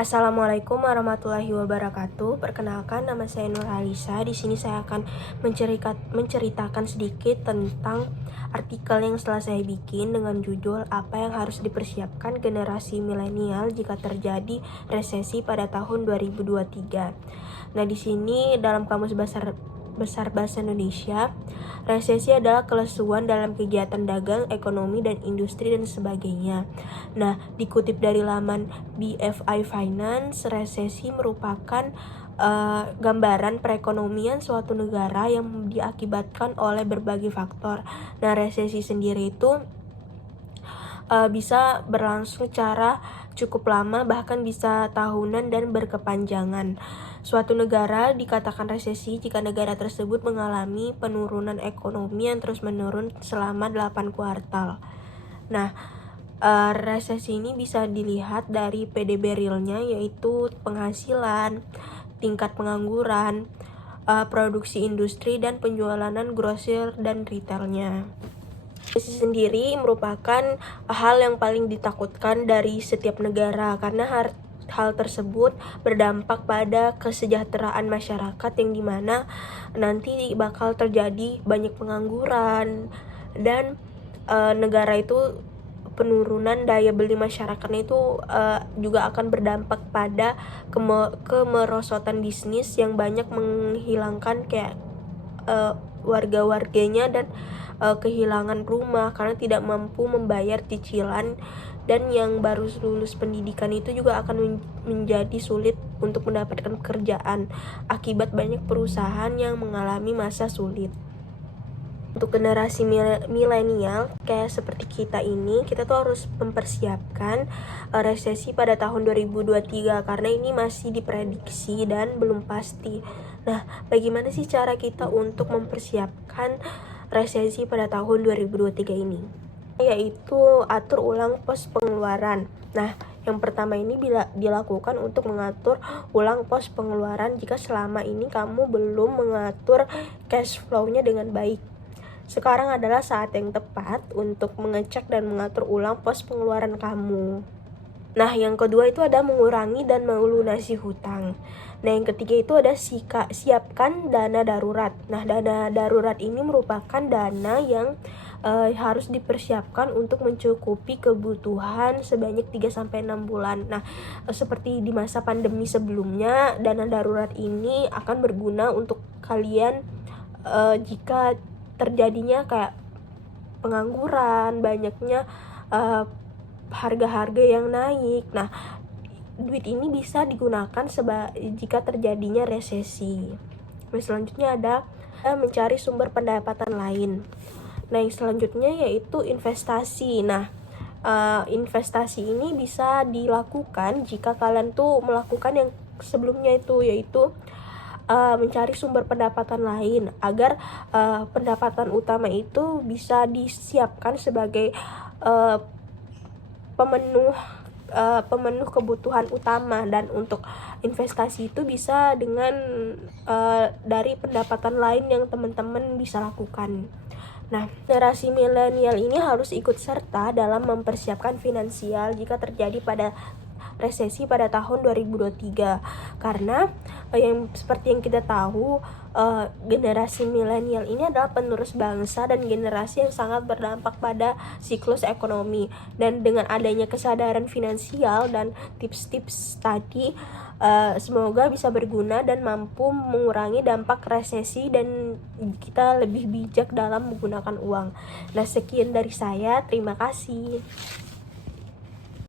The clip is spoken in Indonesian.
Assalamualaikum warahmatullahi wabarakatuh. Perkenalkan, nama saya Nur Alisa. Di sini saya akan menceritakan sedikit tentang artikel yang setelah saya bikin dengan judul "Apa yang harus dipersiapkan generasi milenial jika terjadi resesi pada tahun 2023". Nah, di sini dalam Kamus Besar Bahasa Indonesia, resesi adalah kelesuan dalam kegiatan dagang, ekonomi, dan industri dan sebagainya. Nah, dikutip dari laman BFI Finance, resesi merupakan gambaran perekonomian suatu negara yang diakibatkan oleh berbagai faktor. Nah, resesi sendiri itu bisa berlangsung secara cukup lama, bahkan bisa tahunan dan berkepanjangan. Suatu negara dikatakan resesi jika negara tersebut mengalami penurunan ekonomi yang terus menurun selama 8 kuartal. Nah, resesi ini bisa dilihat dari PDB realnya, yaitu penghasilan, tingkat pengangguran, produksi industri, dan penjualan grosir dan retailnya. Resesi sendiri merupakan hal yang paling ditakutkan dari setiap negara karena hal tersebut berdampak pada kesejahteraan masyarakat, yang dimana nanti bakal terjadi banyak pengangguran dan negara itu penurunan daya beli masyarakatnya itu juga akan berdampak pada kemerosotan bisnis yang banyak menghilangkan kayak warga-warganya dan kehilangan rumah karena tidak mampu membayar cicilan, dan yang baru lulus pendidikan itu juga akan menjadi sulit untuk mendapatkan pekerjaan akibat banyak perusahaan yang mengalami masa sulit. Untuk generasi milenial kayak seperti kita ini, kita tuh harus mempersiapkan resesi pada tahun 2023 karena ini masih diprediksi dan belum pasti. Nah, bagaimana sih cara kita untuk mempersiapkan resesi pada tahun 2023 ini? Yaitu atur ulang pos pengeluaran. Nah, yang pertama ini bila dilakukan untuk mengatur ulang pos pengeluaran jika selama ini kamu belum mengatur cash flow-nya dengan baik. Sekarang adalah saat yang tepat untuk mengecek dan mengatur ulang pos pengeluaran kamu. Nah, yang kedua itu ada mengurangi dan melunasi hutang. Nah, yang ketiga itu ada siapkan dana darurat. Nah, dana darurat ini merupakan dana yang harus dipersiapkan untuk mencukupi kebutuhan sebanyak 3-6 bulan. Nah, seperti di masa pandemi sebelumnya, dana darurat ini akan berguna untuk kalian jika terjadinya kayak pengangguran, banyaknya harga-harga yang naik. Nah, duit ini bisa digunakan jika terjadinya resesi. Nah, selanjutnya ada mencari sumber pendapatan lain. Nah, yang selanjutnya yaitu investasi. Nah, investasi ini bisa dilakukan jika kalian tuh melakukan yang sebelumnya itu, yaitu mencari sumber pendapatan lain agar pendapatan utama itu bisa disiapkan sebagai pemenuh kebutuhan utama, dan untuk investasi itu bisa dengan dari pendapatan lain yang teman-teman bisa lakukan. Nah, generasi milenial ini harus ikut serta dalam mempersiapkan finansial jika terjadi pada resesi pada tahun 2023 karena seperti yang kita tahu, generasi milenial ini adalah penerus bangsa dan generasi yang sangat berdampak pada siklus ekonomi. Dan dengan adanya kesadaran finansial dan tips-tips tadi, semoga bisa berguna dan mampu mengurangi dampak resesi dan kita lebih bijak dalam menggunakan uang. Nah, sekian dari saya, terima kasih.